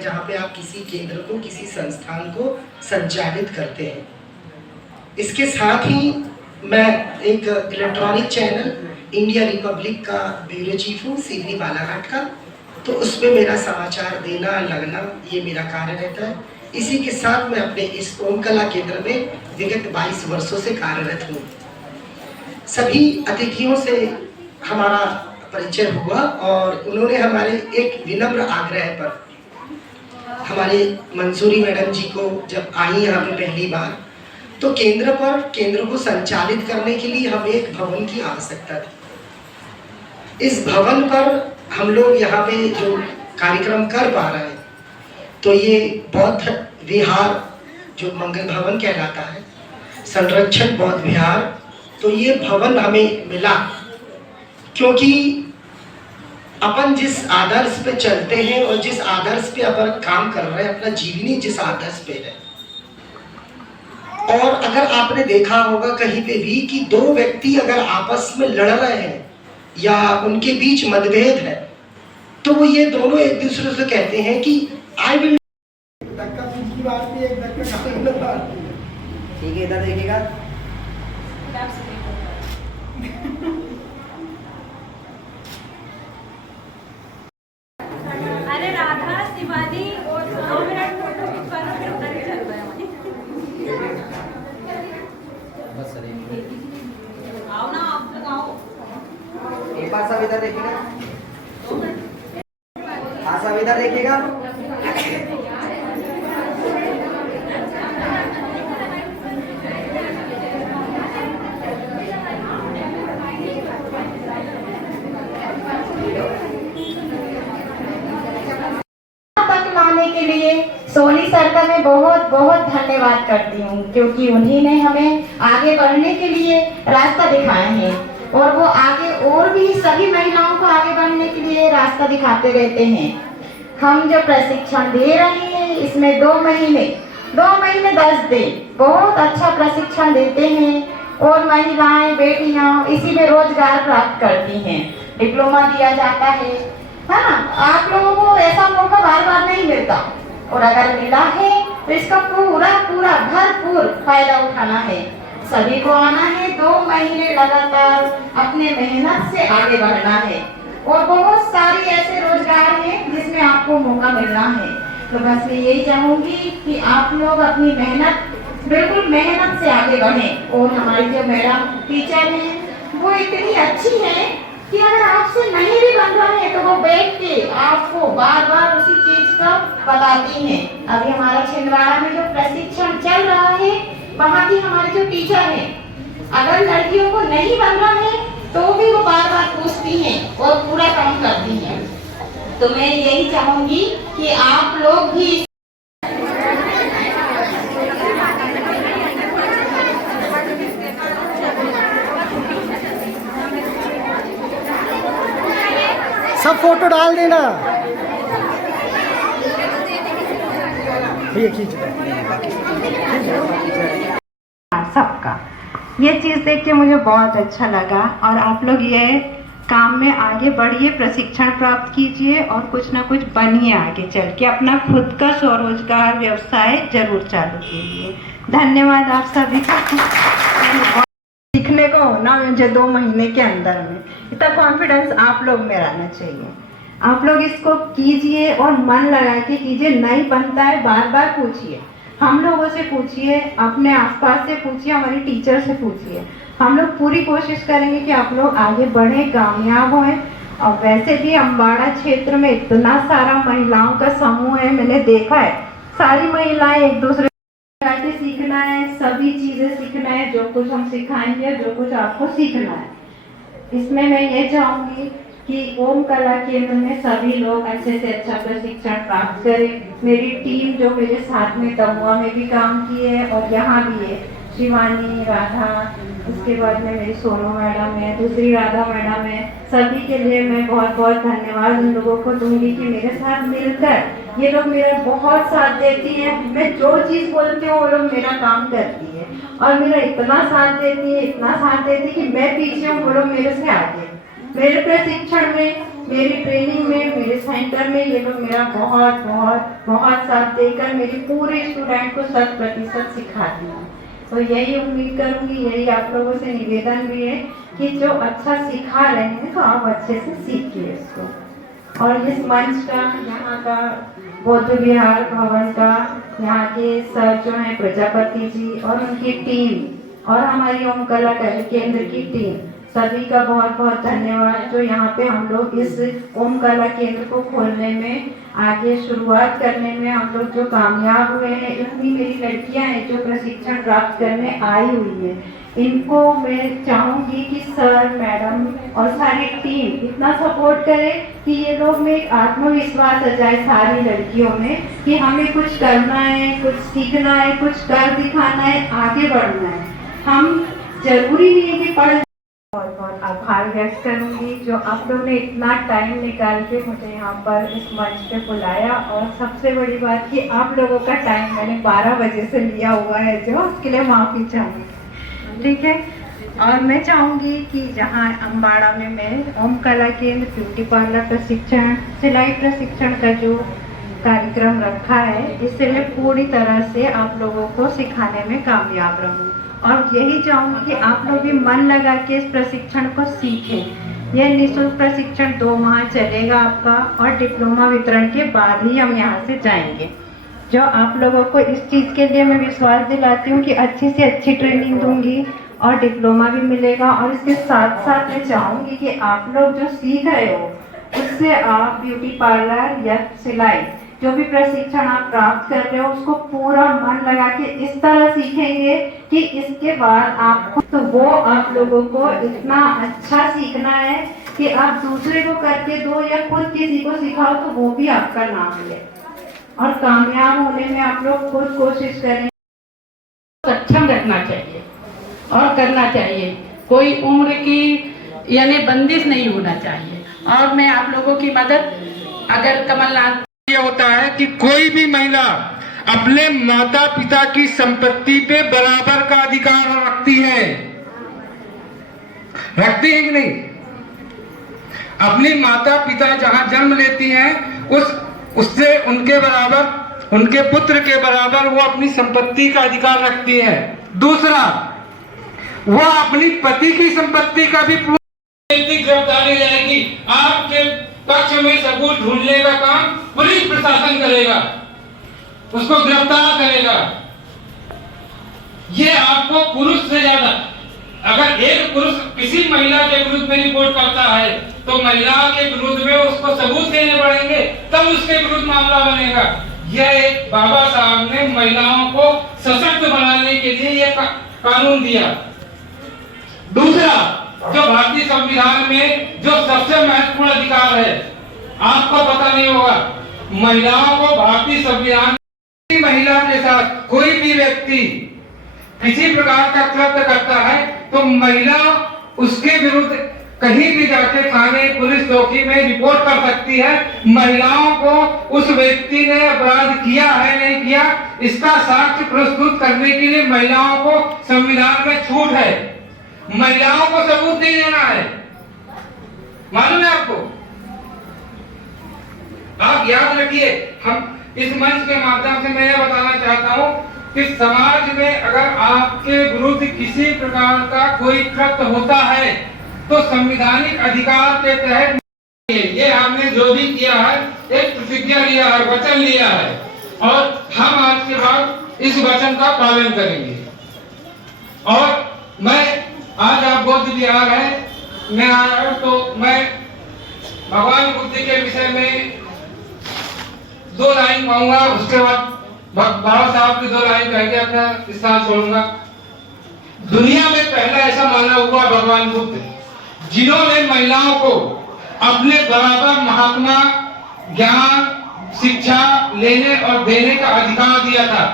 है जहाँ पे आप किसी केंद्र को, किसी संस्थान को संचालित करते हैं। इसके साथ ही मैं एक इलेक्ट्रॉनिक चैनल इंडिया रिपब्लिक का ब्यूरो चीफ हूँ, सीवनी बालाघाट का। तो उसमें मेरा समाचार देना लगना ये मेरा कार्य रहता है। इसी के साथ मैं अपने इस ओम कला केंद्र में विगत 22 वर्षों से कार्यरत हूँ। सभी अतिथियों से हमारा परिचय हुआ और उन्होंने हमारे एक विनम्र आग्रह पर, हमारे मंसूरी मैडम जी को जब आई यहाँ पे पहली बार, तो केंद्र को संचालित करने के लिए हमें एक भवन की आवश्यकता थी। इस भवन पर हम लोग यहाँ पे जो कार्यक्रम कर पा रहे हैं, तो ये बौद्ध विहार जो मंगल भवन कहलाता है, संरक्षक बौद्ध विहार, तो ये भवन हमें मिला क्योंकि अपन जिस आदर्श पे चलते हैं और जिस आदर्श पे अपन काम कर रहे हैं, अपना जीवनी जिस आदर्श पे है, और अगर आपने देखा होगा कहीं पे भी कि दो व्यक्ति अगर आपस में लड़ रहे हैं या उनके बीच मतभेद है, तो वो ये दोनों एक दूसरे से कहते हैं कि आई विल। ठीक है, इधर देखिएगा। अरे राधा शिवानी और 2 मिनट फोटो खिंचवाना, फिर उधर ही चल रहा है। बस सर आओ ना, आप लोग आओ। एक बार सब इधर देखिएगा। हाँ, सब इधर देखिएगा। के लिए सोनी सर का मैं बहुत बहुत धन्यवाद करती हूँ, क्योंकि उन्हीं ने हमें आगे बढ़ने के लिए रास्ता दिखाया है और वो आगे और भी सभी महिलाओं को आगे बढ़ने के लिए रास्ता दिखाते रहते हैं। हम जो प्रशिक्षण दे रहे हैं इसमें 2 महीने 10 दिन बहुत अच्छा प्रशिक्षण देते हैं और महिलाएं बेटियां इसी में रोजगार प्राप्त करती हैं। डिप्लोमा दिया जाता है ना। आप लोगों को ऐसा मौका बार बार नहीं मिलता और अगर मिला है तो इसका पूरा भरपूर फायदा उठाना है। सभी को आना है, 2 महीने लगातार अपने मेहनत से आगे बढ़ना है और बहुत सारी ऐसे रोजगार हैं जिसमें आपको मौका मिलना है। तो बस मैं यही चाहूंगी कि आप लोग अपनी बिल्कुल मेहनत से आगे बढ़ें। और हमारी जो मैडम टीचर हैं वो इतनी अच्छी है कि अगर आपसे नहीं भी बन रहा है तो वो बैठ के आपको बार बार उसी चीज का बताती हैं। अभी हमारा छिंदवाड़ा में जो प्रशिक्षण चल रहा है, वहाँ की हमारे जो टीचर हैं, अगर लड़कियों को नहीं बन रहा है तो भी वो बार बार पूछती हैं और पूरा काम करती हैं। तो मैं यही चाहूंगी कि आप लोग भी सब फोटो डाल देना। खींच सबका ये चीज़ देख के मुझे बहुत अच्छा लगा। और आप लोग ये काम में आगे बढ़िए, प्रशिक्षण प्राप्त कीजिए और कुछ ना कुछ बनिए आगे चल के, अपना खुद का स्वरोजगार व्यवसाय जरूर चालू कीजिए। धन्यवाद आप सभी का। सीखने को होना मुझे 2 महीने के अंदर में, इतना कॉन्फिडेंस आप लोग में रहना चाहिए। आप लोग इसको कीजिए और मन लगा के कीजिए। नहीं बनता है बार बार पूछिए, हम लोगों से पूछिए, अपने आसपास से पूछिए, हमारी टीचर से पूछिए। हम लोग पूरी कोशिश करेंगे कि आप लोग आगे बढ़ें, कामयाब हों। और वैसे भी अम्बाड़ा क्षेत्र में इतना सारा महिलाओं का समूह है, मैंने देखा है, सारी महिलाएं एक दूसरे से सीखना है, सभी चीजें सीखना है। जो कुछ हम सिखाएंगे, जो कुछ आपको सीखना है। इसमें मैं ये चाहूंगी कि ओम कला केंद्र में सभी लोग अच्छे से अच्छा प्रशिक्षण प्राप्त करें। मेरी टीम जो मेरे साथ में दमुआ में भी काम की है और यहाँ भी है, शिवानी, राधा, उसके बाद में मेरी सोनू मैडम है, दूसरी राधा मैडम है। सभी के लिए मैं बहुत बहुत धन्यवाद उन लोगों को दूंगी कि मेरे साथ मिलकर ये लोग मेरा बहुत साथ देती हैं। मैं जो चीज़ बोलती हूँ वो लोग मेरा काम करती है और मेरा इतना साथ देती है, इतना साथ देती है कि मैं पीछे हूँ, वो लोग मेरे से आगे। मेरे प्रशिक्षण में मेरी ट्रेनिंग में, मेरे सेंटर में ये लोग मेरा बहुत बहुत बहुत साथ देकर मेरी पूरे स्टूडेंट को 100% सिखाती हैं। तो यही उम्मीद करूंगी, यही आप लोगों से निवेदन भी है कि जो अच्छा सिखा रहे हैं तो आप अच्छे से सीखिए इसको। और इस मंच का, यहाँ का बौद्ध विहार भवन का, यहाँ के सर जो हैं प्रजापति जी और उनकी टीम और हमारी ओम कला केंद्र की टीम, सभी का बहुत बहुत धन्यवाद। जो यहाँ पे हम लोग इस ओम कला केंद्र को खोलने में, आगे शुरुआत करने में हम लोग जो कामयाब हुए हैं, इतनी मेरी लड़कियाँ हैं जो प्रशिक्षण प्राप्त करने आई हुई है, इनको मैं चाहूँगी कि सर, मैडम और सारी टीम इतना सपोर्ट करे कि ये लोग में एक आत्मविश्वास आ जाए सारी लड़कियों में कि हमें कुछ करना है, कुछ सीखना है, कुछ कर दिखाना है, आगे बढ़ना है। हम जरूरी नहीं है कि पढ़। बहुत बहुत आभार व्यक्त करूंगी जो आप लोगों ने इतना टाइम निकाल के मुझे यहाँ पर इस मंच पे बुलाया, और सबसे बड़ी बात कि आप लोगों का टाइम मैंने 12 बजे से लिया हुआ है, जो उसके लिए माफ़ी चाहूँगी, ठीक है। और मैं चाहूँगी कि जहाँ अम्बाड़ा में मैं ओम कला केंद्र ब्यूटी पार्लर प्रशिक्षण, सिलाई प्रशिक्षण का जो कार्यक्रम रखा है, इससे मैं पूरी तरह से आप लोगों को सिखाने में कामयाब रहूँ। और यही चाहूँगी कि आप लोग भी मन लगा के इस प्रशिक्षण को सीखें। यह निःशुल्क प्रशिक्षण 2 माह चलेगा आपका, और डिप्लोमा वितरण के बाद ही हम यहाँ से जाएंगे। जो आप लोगों को इस चीज़ के लिए मैं विश्वास दिलाती हूँ कि अच्छी से अच्छी ट्रेनिंग दूंगी और डिप्लोमा भी मिलेगा। और इसके साथ साथ मैं चाहूँगी कि आप लोग जो सीख रहे हो उससे आप ब्यूटी पार्लर या सिलाई जो भी प्रशिक्षण आप प्राप्त कर रहे हो उसको पूरा मन लगा के इस तरह सीखेंगे कि इसके बाद आपको, तो वो आप लोगों को इतना अच्छा सीखना है कि आप दूसरे को करके दो या खुद किसी को सिखाओ तो वो भी आपका नाम ले। और कामयाब होने में आप लोग खुद कोशिश करें, सक्षम रखना चाहिए और करना चाहिए। कोई उम्र की यानी बंदिश नहीं होना चाहिए। और मैं आप लोगों की मदद, अगर कमलनाथ, ये होता है कि कोई भी महिला अपने माता पिता की संपत्ति पे बराबर का अधिकार रखती है कि नहीं? अपनी माता पिता जहां जन्म लेती हैं उससे उनके बराबर, उनके पुत्र के बराबर वो अपनी संपत्ति का अधिकार रखती है। दूसरा, वो अपनी पति की संपत्ति का भी गिरफ्तारी जाएगी। आपके पक्ष में सबूत ढूंढने का काम पुलिस प्रशासन करेगा, उसको गिरफ्तार करेगा। ये आपको पुरुष से ज्यादा, अगर एक पुरुष किसी महिला के विरुद्ध में रिपोर्ट करता है तो महिला के विरुद्ध में उसको सबूत देने पड़ेंगे, तब उसके विरुद्ध मामला बनेगा। यह एक बाबा साहब ने महिलाओं को सशक्त बनाने के लिए यह कानून दिया। दूसरा, जो भारतीय संविधान में जो सबसे महत्वपूर्ण अधिकार है, आपको पता नहीं होगा, महिलाओं को भारतीय संविधान, महिला के साथ कोई भी व्यक्ति किसी प्रकार का कृत्य करता है तो महिला उसके विरुद्ध कहीं भी जाके थाने, पुलिस चौकी में रिपोर्ट कर सकती है। महिलाओं को उस व्यक्ति ने अपराध किया है नहीं किया, इसका साक्ष्य प्रस्तुत करने के लिए महिलाओं को संविधान में छूट है। महिलाओं को सबूत नहीं देना है, मालूम है आपको? आप याद रखिए, हम इस मंच के माध्यम से मैं यह बताना चाहता हूं कि समाज में अगर आपके विरुद्ध किसी प्रकार का कोई कृत्य होता है तो संवैधानिक अधिकार के तहत ये हमने जो भी किया है, एक प्रतिज्ञा लिया है, वचन लिया है, और हम आज के बाद इस वचन का पालन करेंगे। और मैं आज आप बौद्ध विहार है, मैं आया तो मैं भगवान बुद्ध के विषय में 2 लाइन कहूंगा, उसके बाद बाबा साहब की 2 लाइन कह के अपना स्थान छोड़ूंगा। दुनिया में पहला ऐसा माना हुआ भगवान बुद्ध जिन्होंने महिलाओं को अपने बराबर महात्मा, ज्ञान, शिक्षा लेने और देने का अधिकार दिया था।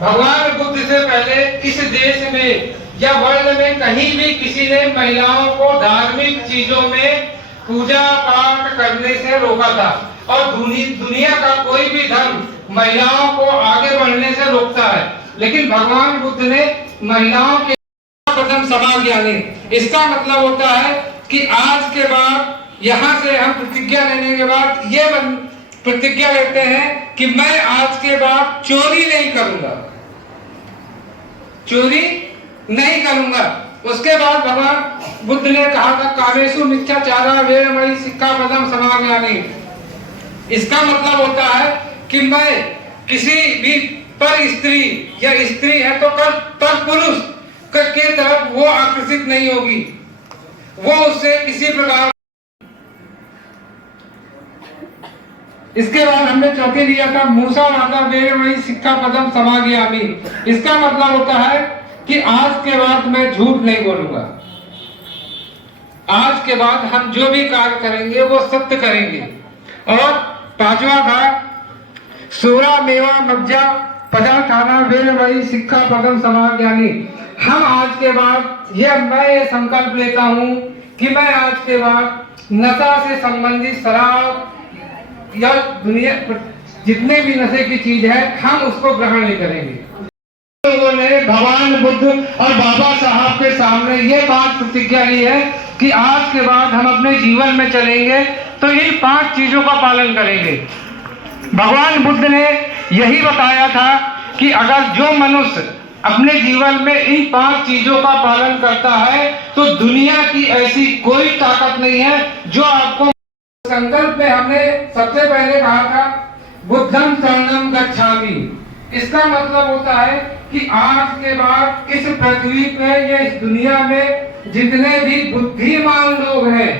भगवान बुद्ध से पहले इस देश में या वर्ल्ड में कहीं भी किसी ने महिलाओं को धार्मिक चीजों में पूजा पाठ करने से रोका था, और दुनिया का कोई भी धर्म महिलाओं को आगे बढ़ने से रोकता है, लेकिन भगवान बुद्ध ने महिलाओं के प्रथम सभा ज्ञानी। इसका मतलब होता है कि आज के बाद यहाँ से हम प्रतिज्ञा लेने के बाद ये प्रतिज्ञा लेते हैं कि मैं आज के बाद चोरी नहीं करूंगा, चोरी नहीं करूंगा। उसके बाद भगवान बुद्ध ने कहा था कामेषु मिथ्याचारा वेरमणि सिक्खापदं समादयामि। इसका मतलब होता है कि मैं किसी भी पर स्त्री या स्त्री है तो पर पुरुष के तरफ वो आकर्षित नहीं होगी, वो उससे किसी प्रकार। इसके बाद हमने चौथे लिया था मूसा माता वेरमणि सिक्खापदं समादयामि। इसका मतलब होता है कि आज के बाद मैं झूठ नहीं बोलूंगा, आज के बाद हम जो भी कार्य करेंगे वो सत्य करेंगे। और पांचवा था सूरा मेवा मज्जा पदार्थाना वेरमणि सिक्खापदं समादयामि। हम आज के बाद मैं ये संकल्प लेता हूं कि मैं आज के बाद नशा से संबंधित शराब या दुनिया जितने भी नशे की चीज है हम उसको ग्रहण नहीं करेंगे। लोगों ने भगवान बुद्ध और बाबा साहब के सामने ये बात प्रतिज्ञा ली है कि आज के बाद हम अपने जीवन में चलेंगे तो इन 5 चीजों का पालन करेंगे। भगवान बुद्ध ने यही बताया था कि अगर जो मनुष्य अपने जीवन में इन 5 चीजों का पालन करता है तो दुनिया की ऐसी कोई ताकत नहीं है जो आपको। संकल्प में हमने सबसे पहले कहा था बुद्धं शरणं गच्छामि। इसका मतलब होता है कि आज के बाद इस पृथ्वी पे या इस दुनिया में जितने भी बुद्धिमान लोग हैं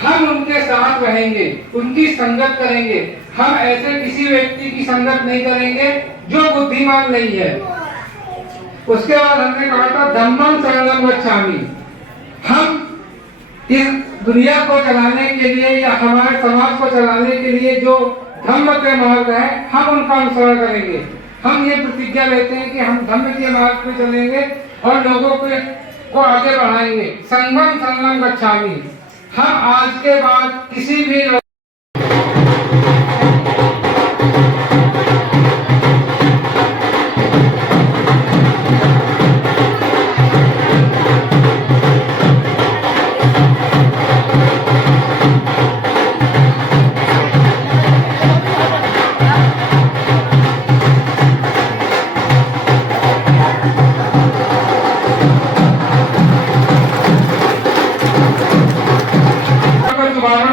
हम उनके साथ रहेंगे, उनकी संगत करेंगे। हम ऐसे किसी व्यक्ति की संगत नहीं करेंगे जो बुद्धिमान नहीं है। उसके बाद हमने कहा था धम्मं शरणं गच्छामि। हम इस दुनिया को चलाने के लिए या हमारे समाज को चलाने के लिए जो धम्म के मार्ग है हम उनका अनुसरण करेंगे। हम ये प्रतिज्ञा लेते हैं कि हम धम्म के मार्ग पे चलेंगे और लोगों को आगे बढ़ाएंगे। संघं शरणं गच्छामि। हम आज के बाद किसी भी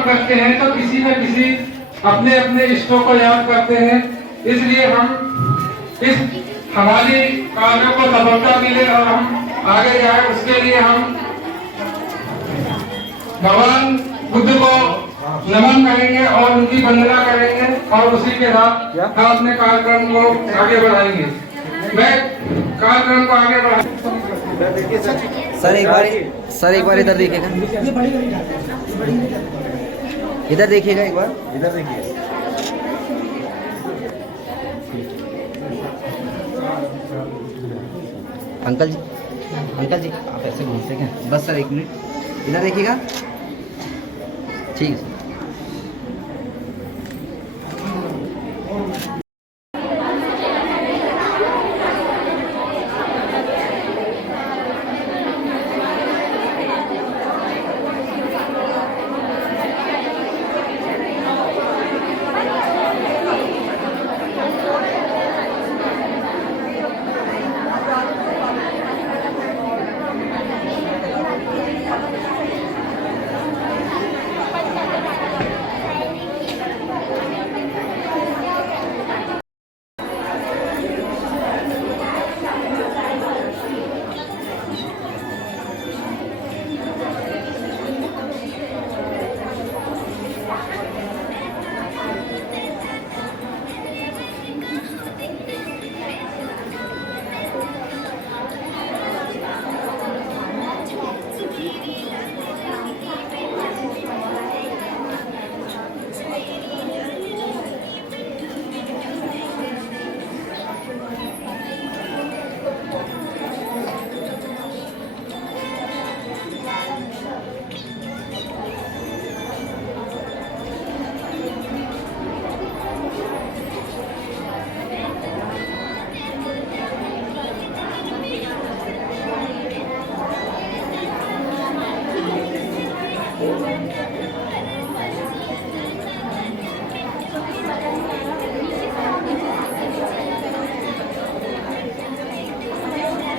करते हैं तो किसी न किसी अपने अपने इष्टों को याद करते हैं। इसलिए हम इस हमारी कार्यों को सफलता मिले और हम आगे जाए उसके लिए हम भगवान बुद्ध को नमन करेंगे और उनकी वंदना करेंगे और उसी के साथ हम अपने कार्यक्रम को आगे बढ़ाएंगे। मैं कार्यक्रम को आगे बढ़ाएंगे। सर एक बार इधर देखिएगा, इधर देखिएगा, एक बार इधर देखिए। अंकल जी आप ऐसे घूमते क्या? बस सर 1 मिनट इधर देखिएगा। ठीक है सर।